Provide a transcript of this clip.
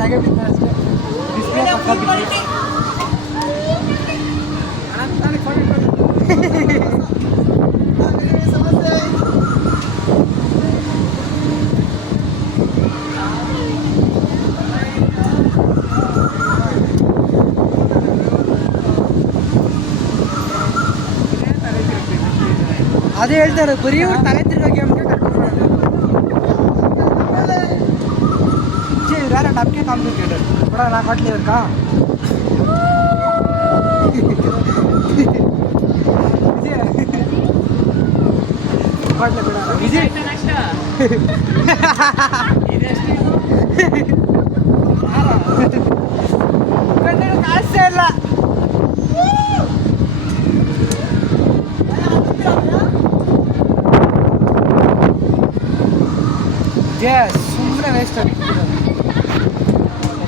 ಕೆಳಗೆ ಬಿತ್ತು ಅಷ್ಟೇ. ಡಿಸ್ಪ್ಲೇ ಪಕ್ಕ ಬಿತ್ತು. ಅದೇ ಹೇಳ್ತಾರೆ ಬರೀ ಇವ್ರು ತಲೆ ತಿರ್ಗೋ ಗೇಮ್ಗೆ ಕರ್ಕೊಂಡು यार आपके काम तो केडर बड़ा ना काट ले का काट ले बड़ा विजय ಇದೆಷ್ಟೇ ಕಣ್ಣು ಕಾಸೇ ಇಲ್ಲ ಜೆ ಸುಮ್ಮನೆ ವೇಸ್ಟ್ ಆಗ್ತಿದೆ